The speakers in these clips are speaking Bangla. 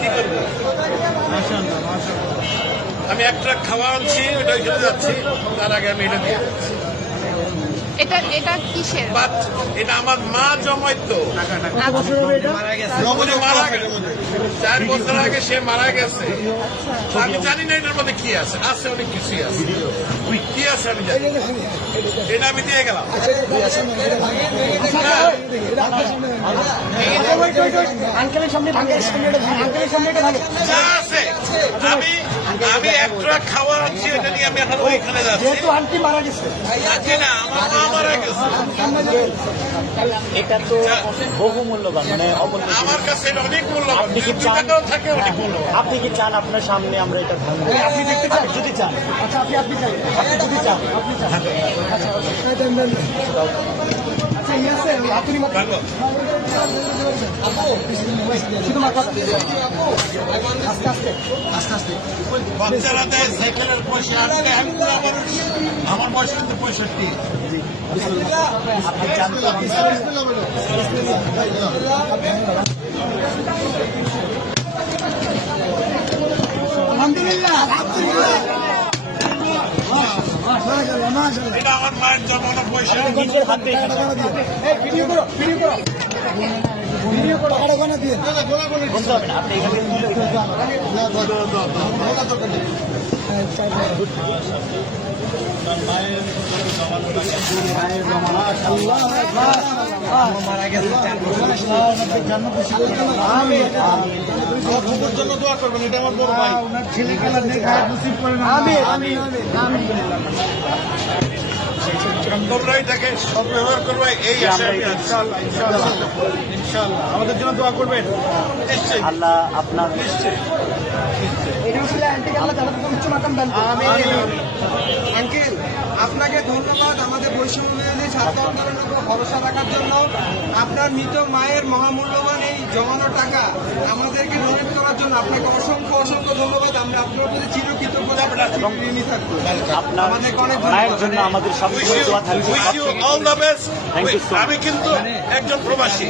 কি করবো? আমি এক ট্রাক খাওয়া আনছি, ওটা ওইখানে যাচ্ছি, তার আগে আমি এটা দিয়ে এটা কিসের? বাট এটা আমার মা জমাইতো, মারা গেছে 4 বছর আগে, সে মারা গেছে। আমি জানি না এটার মধ্যে কি আছে, আছে অনেক কিছুই আছে, কি আছে আমি জানি, এটা আমি দিয়ে গেলাম। যা আছে আমি এক ট্রাক খাওয়া আনছি, এটা নিয়ে আমি এখন ওইখানে যাচ্ছি। আন্টি মারা গেছে, না, আমার মা মারা গেছে। এটা তো বহু মূল্যবান, মানে আমার কাছে এটা অনেক মূল্যবান, আপনি কি 2 চান? টাকাও থাকে অনেক মূল্যবান। আপনি কি চান আপনার সামনে আমরা এটা ভাঙবো? আপনি দেখতে চান? যদি চান, আচ্ছা আপনি চান, আপনি যদি চান, আপনি চান, আচ্ছা ইয়ে আছে আপনি ভালো। শুধু মাথা আস্তে আস্তে আস্তে আস্তে বাচ্চারা দেয় সাইকেলের পয়সা, আজকে আমি বুড়া মানুষ, আমার বয়স কিন্তু 65। আপনি চান তো আপনি এটা আমার মায়ের জমানো পয়সা। নিজের হাতে বলতে হবে না, আপনি এখানে মারা গেছে জন্য দোয়া করবেন, এটা আমার বড় ভাই। ছেলে খেলা দেখা নসিব করে না। তোমরা এটাকে সদ্ব্যবহার করবে, এই আশা আমি আছি। ইনশাআল্লাহ আমাদের জন্য দোয়া করবেন। নিশ্চয়ই আল্লাহ আপনার নিশ্চয়ই। আঙ্কেল, আপনাকে ধন্যবাদ আমাদের বৈষম্য বিরোধী ছাত্র আন্দোলনের উপর ভরসা রাখার জন্য। আপনার মৃত মায়ের মহামূল্যবান এই জমানো টাকা আমাদেরকে ডোনেট করার জন্য আপনাকে অসংখ্য অসংখ্য ধন্যবাদ। আমরা আপনার প্রতি চিরকৃতজ্ঞ এবং ঋণী থাকবো। আপনার আমাদেরকে অনেক মায়ের জন্য আমাদের সবসময় দোয়া থাকবে। Wish you all the best. Thank you so much. আমি কিন্তু একজন প্রবাসী,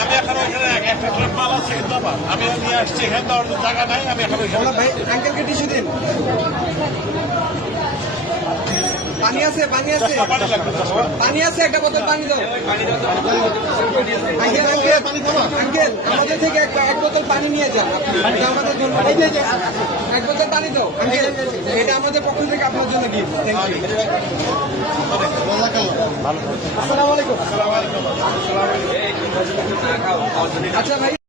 আমি এখন ওইখানে একটা ট্রাক মাল আছে কিন্তু আমার, আমি নিয়ে আসছি, এখানে দেওয়ার জায়গা নাই, আমি এখন ওইখানে ভাই আঙ্কেলকে টিস্যু দিন। পানি আছে, পানি আছে, পানি লাগবে। পানি আছে, একটা বোতল পানি দাও। আঙ্কেল আঙ্কেল আমাদের থেকে এক বোতল পানি নিয়ে যান। এটা আমাদের জন্য এক বোতল পানি দাও আঙ্কেল, এটা আমাদের পক্ষ থেকে আপনার জন্য গিফট। Thank you. আসসালামু আলাইকুম। আচ্ছা ভাই।